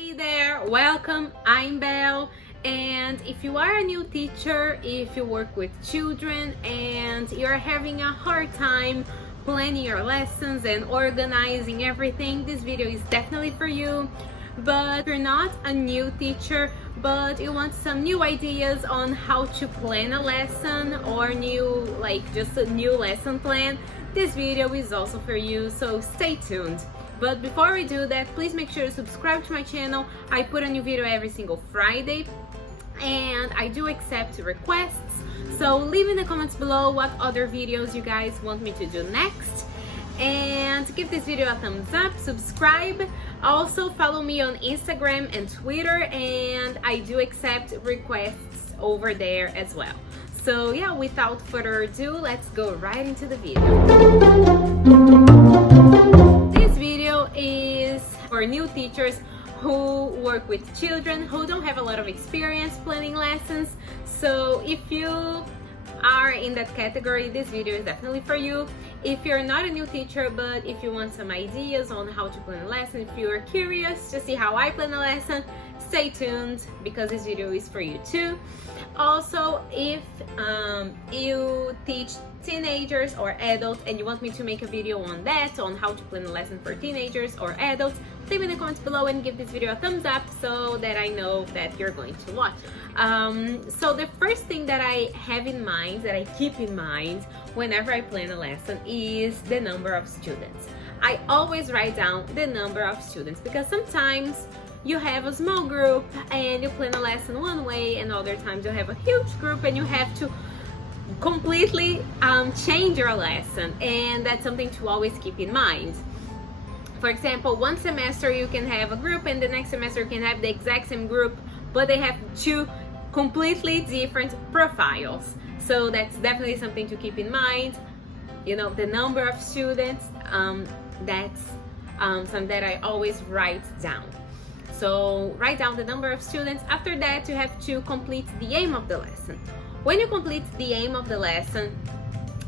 Hey there, welcome, I'm Belle. And if you are a new teacher, if you work with children and you're having a hard time planning your lessons and organizing everything, this video is definitely for you. But if you're not a new teacher, but you want some new ideas on how to plan a lesson or just a new lesson plan, this video is also for you, so stay tuned. But before we do that, please make sure to subscribe to my channel. I put a new video every single Friday and I do accept requests. So leave in the comments below what other videos you guys want me to do next. And give this video a thumbs up, subscribe. Also follow me on Instagram and Twitter, and I do accept requests over there as well. So yeah, without further ado, let's go right into the video. This video is for new teachers who work with children who don't have a lot of experience planning lessons. So if you are in that category, this video is definitely for you. If you're not a new teacher, but if you want some ideas on how to plan a lesson, if you're curious to see how I plan a lesson, stay tuned because this video is for you too. Also, if you teach teenagers or adults and you want me to make a video on that, on how to plan a lesson for teenagers or adults, leave in the comments below and give this video a thumbs up so that I know that you're going to watch. So the first thing that I have in mind, that I keep in mind whenever I plan a lesson, is the number of students. I always write down the number of students because sometimes you have a small group and you plan a lesson one way, and other times you have a huge group and you have to completely change your lesson, and that's something to always keep in mind. For example, one semester you can have a group and the next semester you can have the exact same group, but they have two completely different profiles. So that's definitely something to keep in mind. You know, the number of students, that's something that I always write down. So write down the number of students. After that, you have to complete the aim of the lesson. When you complete the aim of the lesson,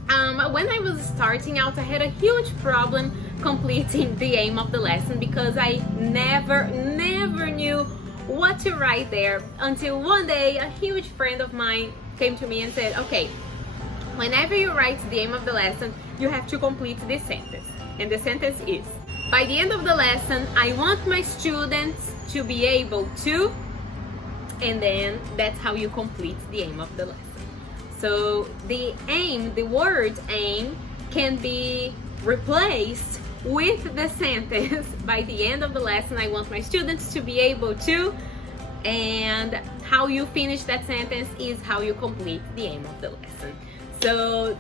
when I was starting out, I had a huge problem completing the aim of the lesson because I never knew what to write there, until one day a huge friend of mine came to me and said, okay, whenever you write the aim of the lesson, you have to complete this sentence. And the sentence is, by the end of the lesson, I want my students to be able to, and then that's how you complete the aim of the lesson. So the aim, the word aim, can be replaced with the sentence, by the end of the lesson, I want my students to be able to, and how you finish that sentence is how you complete the aim of the lesson. So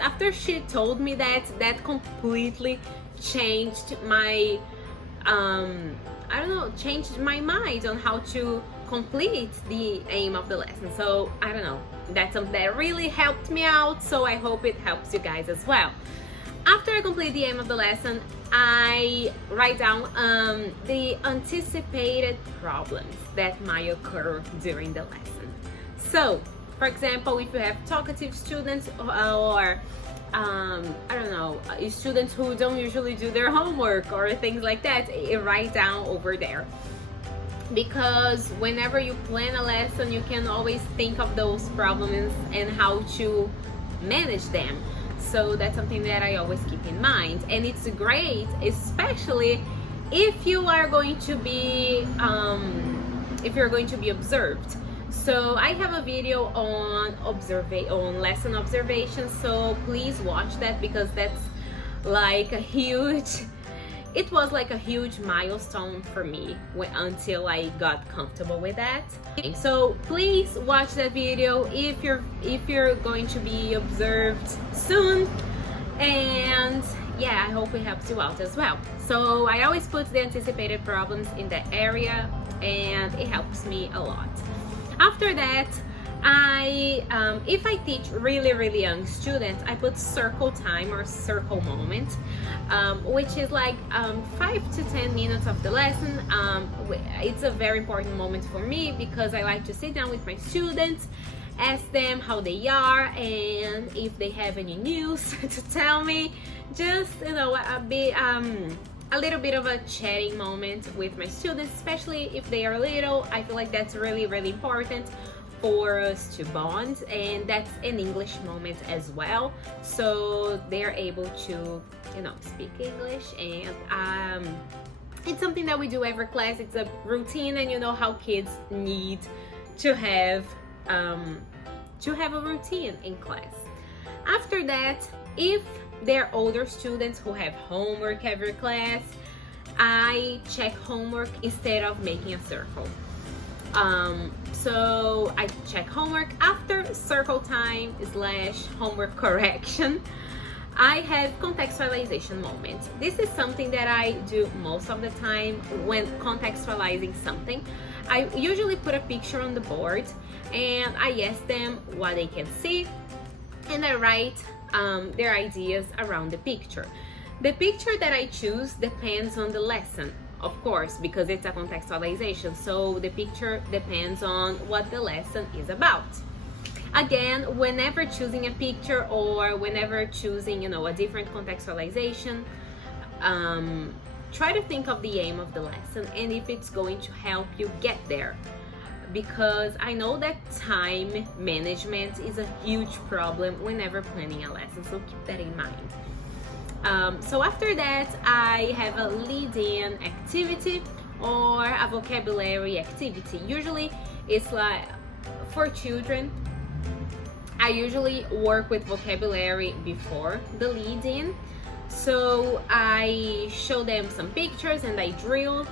after she told me that completely changed my changed my mind on how to complete the aim of the lesson. So I don't know, that's something that really helped me out, so I hope it helps you guys as well. After I complete the aim of the lesson, I write down the anticipated problems that might occur during the lesson. So for example, if you have talkative students or I don't know, students who don't usually do their homework or things like that, write down over there. Because whenever you plan a lesson, you can always think of those problems and how to manage them. So that's something that I always keep in mind, and it's great, especially if you are going to be observed. So I have a video on lesson observation, so please watch that because that's like a huge, it was like a huge milestone for me until I got comfortable with that. So please watch that video if you're going to be observed soon, and yeah, I hope it helps you out as well. So I always put the anticipated problems in that area and it helps me a lot. After that, if I teach really young students, I put circle time or circle moment, which is like 5 to 10 minutes of the lesson. It's a very important moment for me because I like to sit down with my students, ask them how they are, and if they have any news to tell me. Just, you know, a little bit of a chatting moment with my students, especially if they are little. I feel like that's really, really important for us to bond, and that's an English moment as well, so they're able to, you know, speak English. And it's something that we do every class. It's a routine, and you know how kids need to have a routine in class. After that, if they're older students who have homework every class, I check homework instead of making a circle. So I check homework after circle time / homework correction. I have contextualization moment. This is something that I do most of the time when contextualizing something. I usually put a picture on the board and I ask them what they can see, and I write their ideas around the picture. The picture that I choose depends on the lesson, of course, because it's a contextualization, so the picture depends on what the lesson is about. Again, whenever choosing a picture or whenever choosing, you know, a different contextualization, try to think of the aim of the lesson and if it's going to help you get there, because I know that time management is a huge problem whenever planning a lesson, so keep that in mind. So after that, I have a lead-in activity or a vocabulary activity. Usually it's like for children, I usually work with vocabulary before the lead-in. So I show them some pictures and I drill.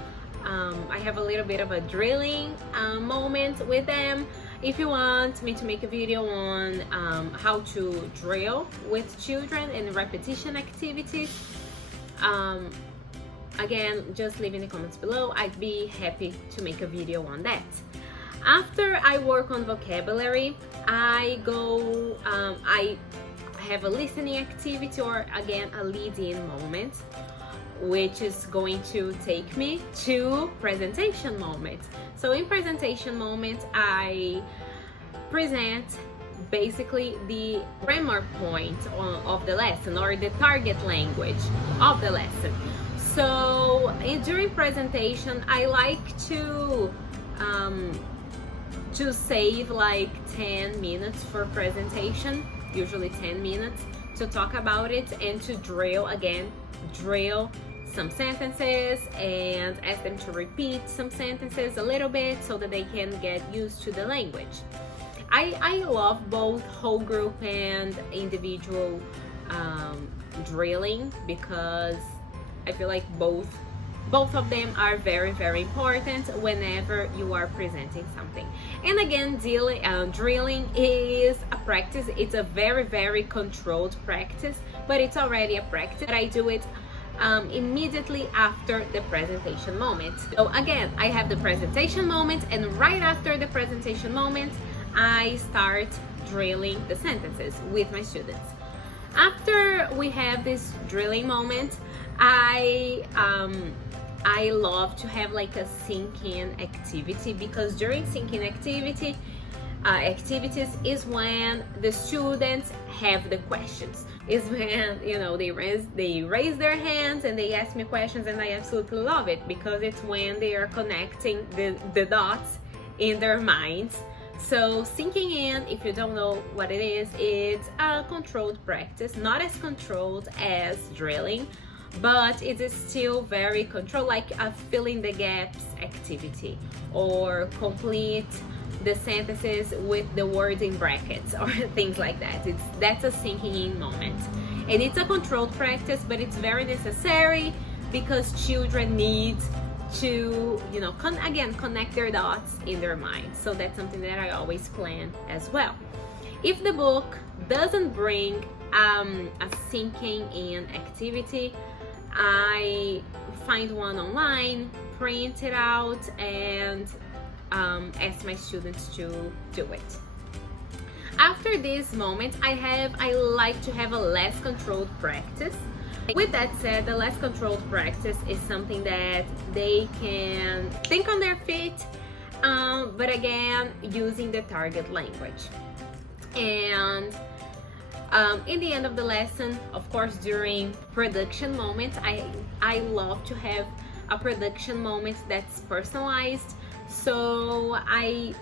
I have a little bit of a drilling moment with them. If you want me to make a video on how to drill with children and repetition activities, again, just leave in the comments below. I'd be happy to make a video on that. After I work on vocabulary, I go, I have a listening activity or again a lead-in moment, which is going to take me to presentation moment. So in presentation moment, I present basically the grammar point of the lesson or the target language of the lesson. So during presentation, I like to save like 10 minutes for presentation, usually 10 minutes, to talk about it and to drill some sentences and ask them to repeat some sentences a little bit so that they can get used to the language. I love both whole group and individual drilling because I feel like both of them are very, very important whenever you are presenting something. And again, drilling is a practice. It's a very, very controlled practice, but it's already a practice. I do it immediately after the presentation moment. So again, I have the presentation moment, and right after the presentation moment, I start drilling the sentences with my students. After we have this drilling moment, I love to have like a sink-in activity, because during sink-in activities is when the students have the questions. Is when, you know, they raise their hands and they ask me questions, and I absolutely love it because it's when they are connecting the dots in their minds. So sinking in, if you don't know what it is, it's a controlled practice, not as controlled as drilling, but it is still very controlled, like a fill in the gaps activity or complete the sentences with the words in brackets or things like that. That's a sinking in moment, and it's a controlled practice, but it's very necessary because children need to, you know, connect their dots in their minds. So that's something that I always plan as well. If the book doesn't bring a sinking in activity, I find one online, print it out, and ask my students to do it. After this moment, I like to have a less controlled practice. With that said, the less controlled practice is something that they can think on their feet, but again, using the target language. And In the end of the lesson, of course, during production moments, I love to have a production moment that's personalized. So I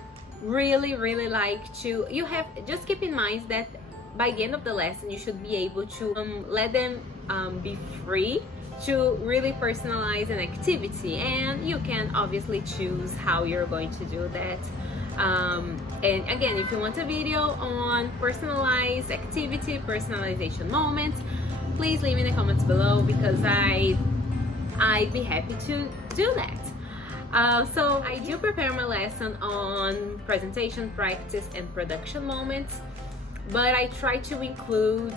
really like to, just keep in mind that by the end of the lesson you should be able to let them be free to really personalize an activity, and you can obviously choose how you're going to do that. And again, if you want a video on personalized activity, personalization moments, please leave in the comments below, because I'd be happy to do that. So I do prepare my lesson on presentation, practice, and production moments, but I try to include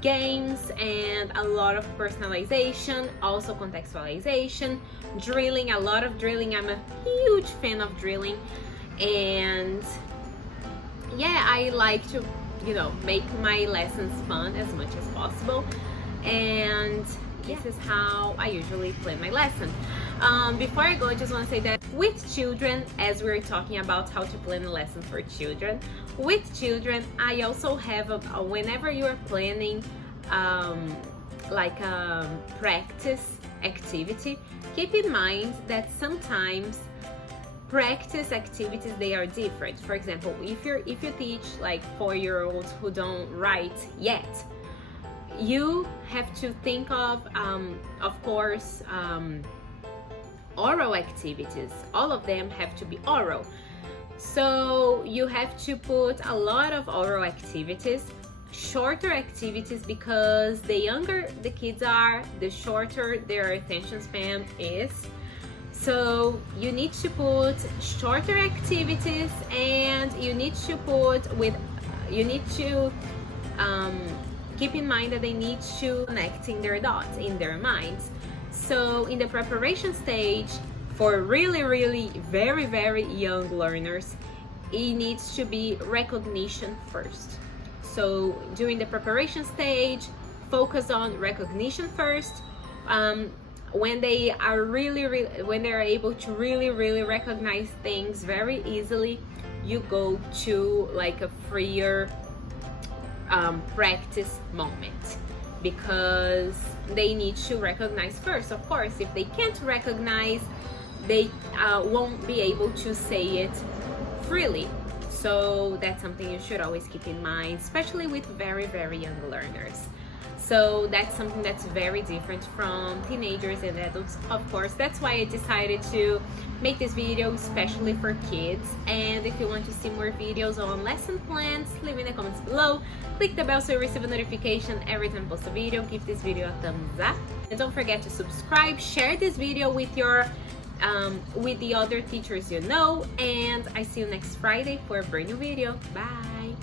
games and a lot of personalization, also contextualization, drilling, a lot of drilling. I'm a huge fan of drilling, and yeah, I like to, make my lessons fun as much as possible, and this is how I usually plan my lesson. Before I go, I just want to say that with children, as we're talking about how to plan a lesson for children, with children, I also have whenever you are planning like a practice activity, keep in mind that sometimes practice activities, they are different. For example, if you teach like 4-year-olds who don't write yet, you have to think of course, oral activities. All of them have to be oral. So you have to put a lot of oral activities, shorter activities, because the younger the kids are, the shorter their attention span is. So you need to put shorter activities, and you need to keep in mind that they need to connecting their dots in their minds. So in the preparation stage, for really very young learners, it needs to be recognition first. So during the preparation stage, focus on recognition first. When they are when they're able to really recognize things very easily, you go to like a freer practice moment, because they need to recognize first. Of course, if they can't recognize, they won't be able to say it freely. So that's something you should always keep in mind, especially with very young learners. So that's something that's very different from teenagers and adults, of course. That's why I decided to make this video especially for kids. And if you want to see more videos on lesson plans, leave in the comments below. Click the bell so you receive a notification every time I post a video. Give this video a thumbs up. And don't forget to subscribe, share this video with your with the other teachers you know. And I see you next Friday for a brand new video. Bye!